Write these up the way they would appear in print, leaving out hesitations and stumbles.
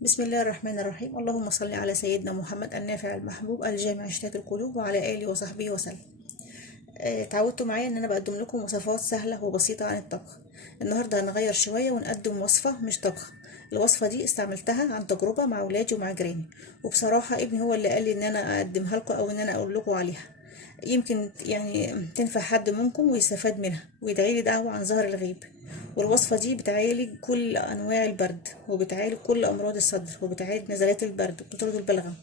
بسم الله الرحمن الرحيم. اللهم صل على سيدنا محمد النافع المحبوب الجامع اشتات القلوب وعلى آله وصحبه وسلم. اتعودتوا معايا ان انا بقدم لكم وصفات سهلة وبسيطة عن الطبخ. النهاردة هنغير شوية ونقدم وصفة مش طبخ. الوصفة دي استعملتها عن تجربة مع ولادي ومع جيراني، وبصراحة ابني هو اللي قال لي ان انا اقدمها لكم او ان انا اقول لكم عليها. يمكن يعني تنفع حد منكم ويستفاد منها ويدعي لي دعوة عن ظهر الغيب. والوصفة دي بتعالج كل أنواع البرد، وبتعالج كل أمراض الصدر، وبتعالج نزلات البرد، وبتطرد البلغم.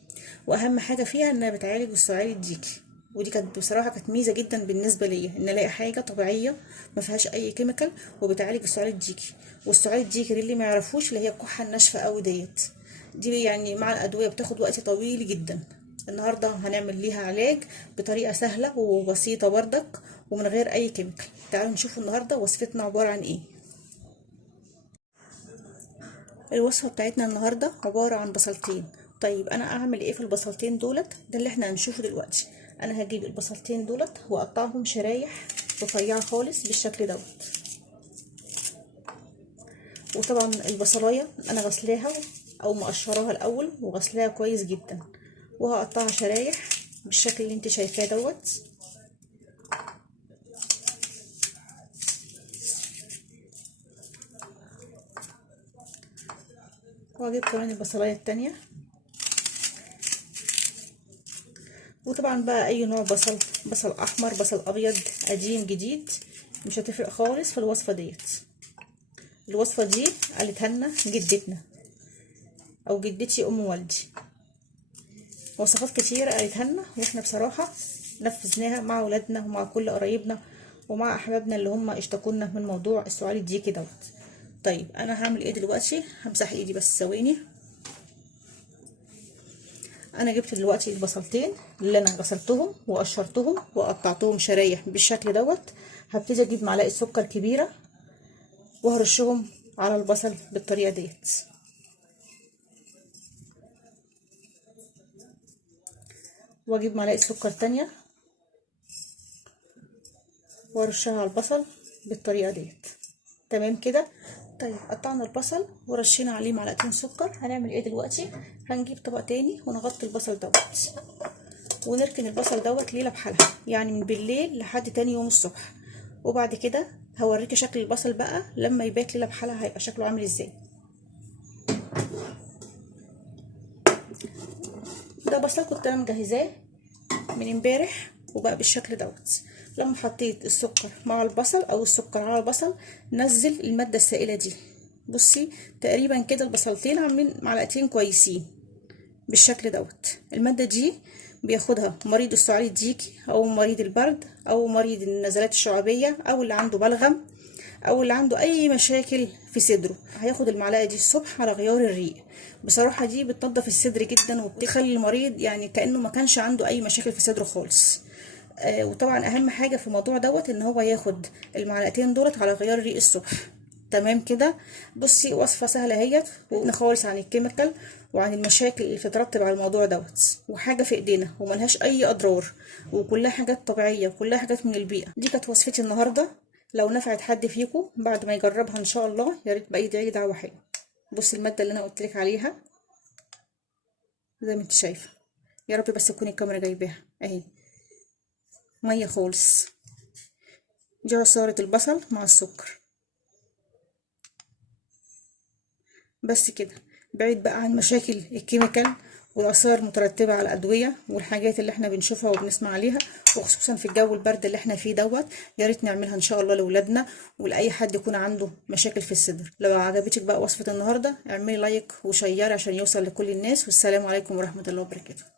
وأهم حاجة فيها إنها بتعالج السعال الديكي. ودي كانت بصراحة كانت ميزة جدا بالنسبة ليا إن ألاقي حاجة طبيعية ما فيهاش أي كيميكال وبتعالج السعال الديكي. والسعال الديكي دي اللي ما يعرفوش اللي هي الكحة الناشفة قوي دي يعني مع الأدوية بتاخد وقت طويل جدا. النهاردة هنعمل ليها علاج بطريقة سهلة وبسيطة بردك ومن غير أي كيميكال. تعالوا نشوف النهاردة وصفتنا عبارة عن إيه. الوصفة بتاعتنا النهاردة عبارة عن بصلتين. طيب أنا أعمل إيه في البصلتين دولت؟ ده اللي إحنا هنشوفه دلوقتي. أنا هجيب البصلتين دولت وأقطعهم شرايح رفيعة خالص بالشكل دوت. وطبعا البصلاية أنا غسلاها أو مقشراها الأول وغسلاها كويس جدا، وهقطعها شرايح بالشكل اللي انت شايفاه دوت. واجيب كمان البصلايه التانية، وطبعا بقى اي نوع بصل احمر، بصل ابيض، قديم، جديد، مش هتفرق خالص في الوصفه ديت. الوصفه دي قالتها لنا جدتنا او جدتي ام والدي. وصفات كتيره قالتها لنا واحنا بصراحه نفذناها مع ولادنا ومع كل قرايبنا ومع احبابنا اللي هم اشتكونا من موضوع السعال الديكي دوت. طيب انا هعمل ايه دلوقتي؟ همسح ايدي بس ثواني. انا جبت دلوقتي البصلتين اللي انا غسلتهم وقشرتهم وقطعتهم شرايح بالشكل دوت. هبتدي اجيب معلقه سكر كبيره وهرشهم على البصل بالطريقه ديت. واجيب معلقه سكر تانية وارشها على البصل بالطريقه ديت. تمام كده. طيب قطعنا البصل ورشينا عليه معلقتين سكر. هنعمل ايه دلوقتي؟ هنجيب طبق تاني ونغطي البصل دوت ونركن البصل دوت ليله بحالها، يعني من بالليل لحد تاني يوم الصبح. وبعد كده هوريكي شكل البصل بقى لما يبات ليله بحالها هيبقى شكله عامل ازاي. ده بصل كنت انا مجهزاه من امبارح وبقى بالشكل دوت. لما حطيت السكر مع البصل او السكر على البصل نزل الماده السائله دي. بصي تقريبا كده البصلتين عاملين معلقتين كويسين بالشكل دوت. المادة دي بياخدها مريض السعال الديكي او مريض البرد او مريض النزلات الشعبية او اللي عنده بلغم او اللي عنده اي مشاكل في صدره. هياخد المعلقة دي الصبح على غيار الريق. بصراحة دي بتنضف الصدر جدا وبتخلي المريض يعني كأنه ما كانش عنده اي مشاكل في صدره خالص. وطبعا اهم حاجة في الموضوع دوت ان هو ياخد المعلقتين دولت على غيار الريق الصبح. تمام كده. بصي وصفه سهله اهيت خالص عن الكيميكال وعن المشاكل اللي بتترتب على الموضوع دوت، وحاجه في ايدينا وملهاش اي اضرار، وكلها حاجات طبيعيه وكلها حاجات من البيئه. دي كانت وصفتي النهارده. لو نفعت حد فيكم بعد ما يجربها ان شاء الله يا ريت بقى يدعي لي دعوه حلوه. بصي الماده اللي انا قلت لك عليها زي ما انت شايفه. يا رب بس تكوني الكاميرا جايباها اهي. ميه خالص. دي عصاره البصل مع السكر. بس كده. بعيد بقى عن مشاكل الكيميكال والاثار المترتبه على الادويه والحاجات اللي احنا بنشوفها وبنسمع عليها، وخصوصا في الجو البرد اللي احنا فيه دوت. يا ريت نعملها ان شاء الله لاولادنا ولاي حد يكون عنده مشاكل في الصدر. لو عجبتك بقى وصفه النهارده اعملي لايك وشيري عشان يوصل لكل الناس. والسلام عليكم ورحمه الله وبركاته.